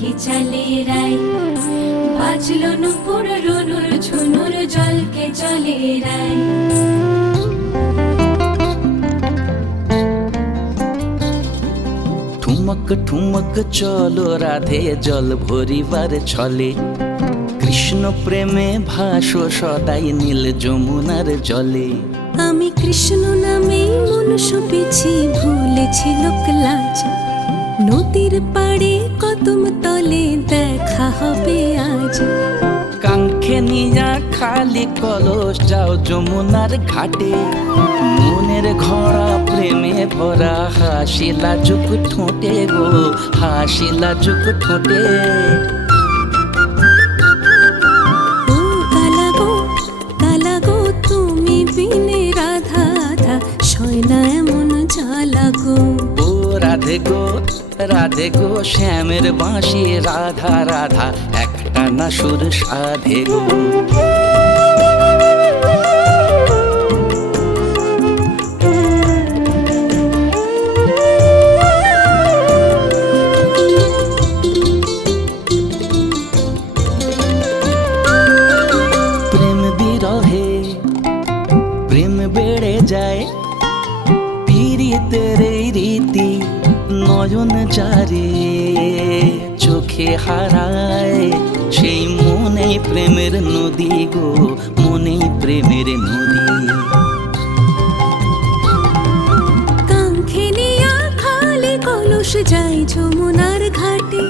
জলকে চলে রায়, বাজলো নুপুর রুনুর ঝুনুর জলকে চলে রায়। ঠুমক ঠুমক চলো রাধে জল ভরিবার ছলে, কৃষ্ণ প্রেমে ভাসো সদাই নীল যমুনার জলে। আমি কৃষ্ণ নামে মন সপেছি, ভুলেছি লোক লাজ, নদীর পাড়ে কদম তলে দেখা হবে আজ। কাঙ্ক্ষে নিয়া খালি কলস যাও যমুনার ঘাটে, মনের ঘোড়া প্রেমে ভরা হাসি লাজুক ঠোঁটে গো, হাসি লাজুক ঠোঁটে। ও কালা গো তুমি বিনে রাধা রাধা, সয়না এমন জ্বালা গো। ও রাধে গো শ্যামের বাঁশি রাধা রাধা, একটা না সুর সাধে গো। প্রেম বিরহে প্রেম বেড়ে যায়, পীড়িতের এই রীতি নয়ন যারে চোখে হারায়, সেই মনেই প্রেমের নদী গো, মনেই প্রেমের নদী। কাঙ্ক্ষে নিয়া খালি কলস যাই যমুনার ঘাটে,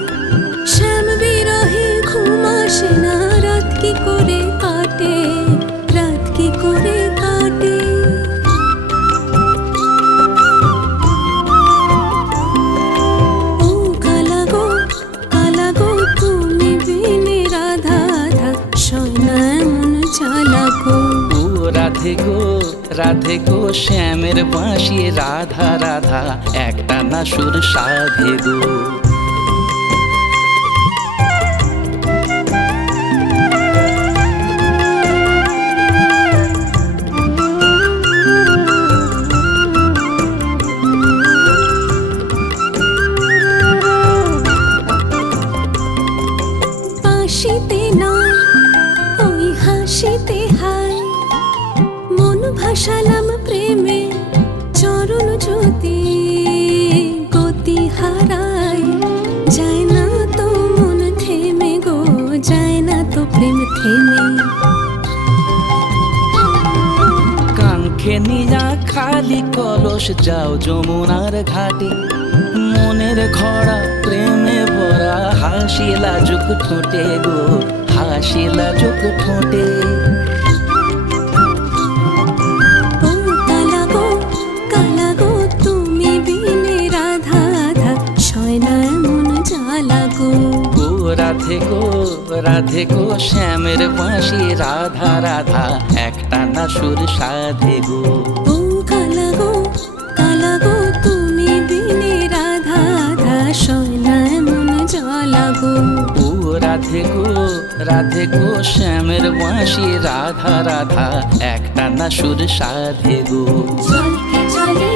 শ্যাম বিরহে ঘুম আসে না, রাত কি করে কাটে, রাত কি করে কাটে। ও কালা গো তুমি বিনে রাধা রাধা, সয়না এমন জ্বালা গো। ও রাধে গো শ্যামের বাঁশি রাধা রাধা, একটা না সুর সাধে গো। বাঁশিতে নয় ওই হাসিতে হায়, মন ভাসালাম প্রেমে চরণ জ্যোতি, গতি হারায় যায় না তো মন থেমে গো, যায় না তো প্রেম থেমে। কাঙ্ক্ষে নিয়া খালি কলস যাও যমুনার ঘাটে, মনের ঘোড়া প্রেমে ভরা হাসি লাজুক ঠোঁটে গো, হাসি লাজুক ঠোঁটে। ও কালা গো তুমি বিনে রাধা রাধা, সয়না এমন জ্বালা গো। ও রাধে গো শ্যামের বাঁশি রাধা রাধা, একটা না সুর সাধে গো। ও কালা গো তুমি বিনে রাধা রাধা, সয়না এমন জ্বালা গো। ও রাধে গো শ্যামের বাঁশি রাধা রাধা, একটা না সুর সাধে গো। জলকে চলে